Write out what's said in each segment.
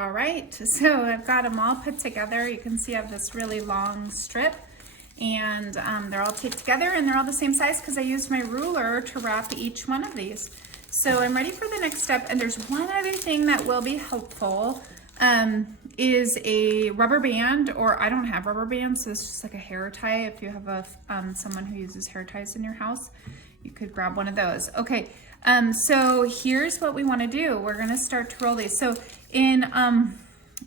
All right, so I've got them all put together. You can see I have this really long strip, and they're all taped together, and they're all the same size because I used my ruler to wrap each one of these. So I'm ready for the next step, and there's one other thing that will be helpful, is a rubber band, or I don't have rubber bands, so it's just like a hair tie. If you have a someone who uses hair ties in your house, you could grab one of those. Okay, so here's what we want to do. We're going to start to roll these. So in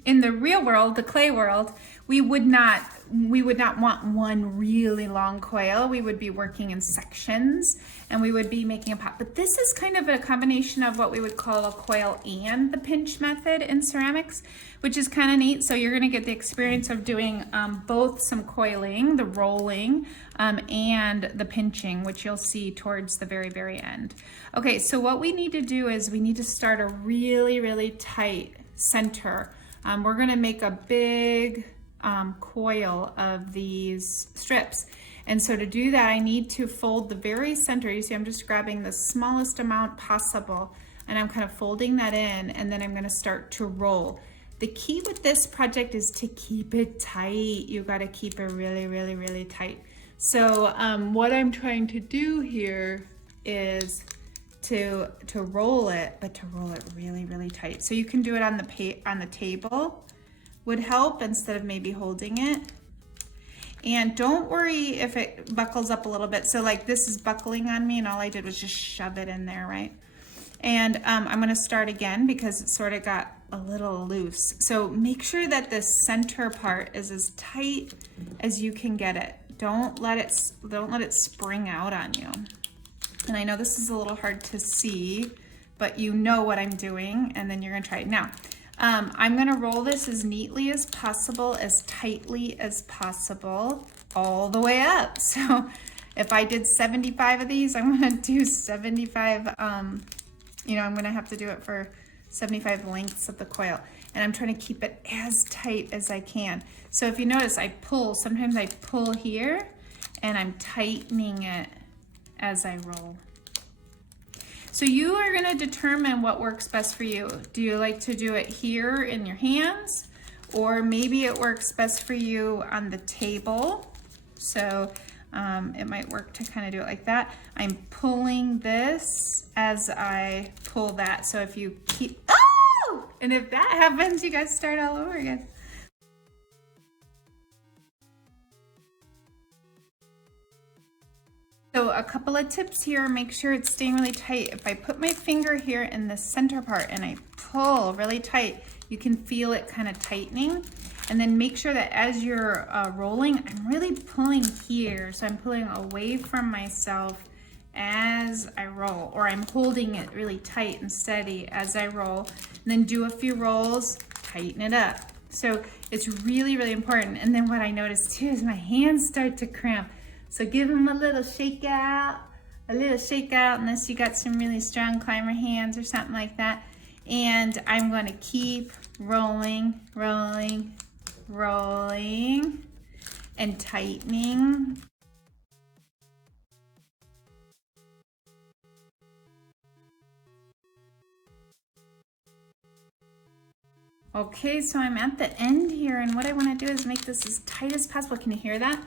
the real world, the clay world, we would not want one really long coil. We would be working in sections, and we would be making a pot. But this is kind of a combination of what we would call a coil and the pinch method in ceramics, which is kind of neat. So you're going to get the experience of doing both some coiling, the rolling, and the pinching, which you'll see towards the very, very end. Okay, so what we need to do is we need to start a really, really tight center. We're going to make a big coil of these strips. And so to do that, I need to fold the very center. You see, I'm just grabbing the smallest amount possible, and I'm kind of folding that in, and then I'm going to start to roll. The key with this project is to keep it tight. You got to keep it really, really, really tight. So what I'm trying to do here is to roll it, but to roll it really, really tight. So you can do it on the table would help instead of maybe holding it. And don't worry if it buckles up a little bit. So like this is buckling on me, and all I did was just shove it in there, right? And I'm gonna start again because it sort of got a little loose. So make sure that the center part is as tight as you can get it. Don't let it spring out on you. And I know this is a little hard to see, but you know what I'm doing, and then you're gonna try it. Now, I'm gonna roll this as neatly as possible, as tightly as possible, all the way up. So if I did 75 of these, I'm gonna do 75, you know, I'm gonna have to do it for 75 lengths of the coil. And I'm trying to keep it as tight as I can. So if you notice, sometimes I pull here, and I'm tightening it as I roll. So you are going to determine what works best for you. Do you like to do it here in your hands, or maybe it works best for you on the table? So it might work to kind of do it like that. I'm pulling this as I pull that. So if you keep, oh! And if that happens, you guys start all over again. So a couple of tips here, make sure it's staying really tight. If I put my finger here in the center part and I pull really tight, you can feel it kind of tightening. And then make sure that as you're rolling, I'm really pulling here. So I'm pulling away from myself as I roll, or I'm holding it really tight and steady as I roll. And then do a few rolls, tighten it up. So it's really, really important. And then what I noticed too is my hands start to cramp. So give them a little shake out, unless you got some really strong climber hands or something like that. And I'm going to keep rolling, rolling, rolling, and tightening. Okay, so I'm at the end here, and what I want to do is make this as tight as possible. Can you hear that?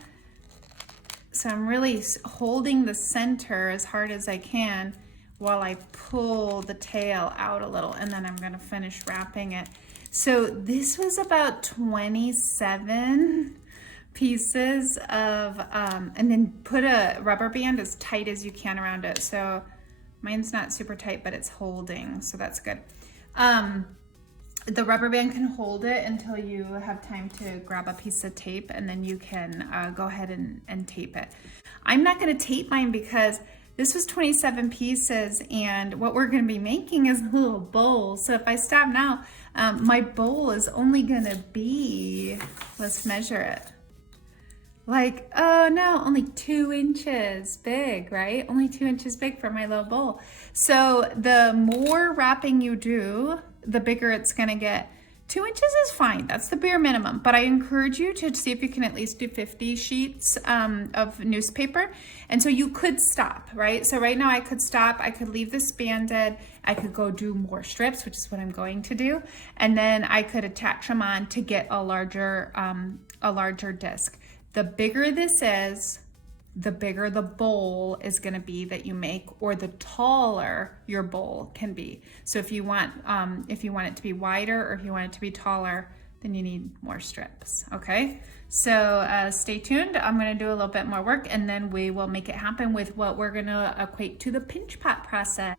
So I'm really holding the center as hard as I can while I pull the tail out a little, and then I'm going to finish wrapping it. So this was about 27 pieces of, and then put a rubber band as tight as you can around it. So mine's not super tight, but it's holding, so that's good. The rubber band can hold it until you have time to grab a piece of tape, and then you can go ahead and tape it. I'm not going to tape mine because this was 27 pieces, and what we're going to be making is a little bowl. So if I stop now, my bowl is only going to be, let's measure it. Like, oh no, only 2 inches big, right? Only 2 inches big for my little bowl. So the more wrapping you do, the bigger it's gonna get. 2 inches is fine. That's the bare minimum. But I encourage you to see if you can at least do 50 sheets of newspaper. And so you could stop, right? So right now I could stop. I could leave this banded. I could go do more strips, which is what I'm going to do. And then I could attach them on to get a larger disc. The bigger this is, the bigger the bowl is going to be that you make, or the taller your bowl can be. So if you want it to be wider, or if you want it to be taller, then you need more strips. Okay, so stay tuned. I'm going to do a little bit more work, and then we will make it happen with what we're going to equate to the pinch pot process.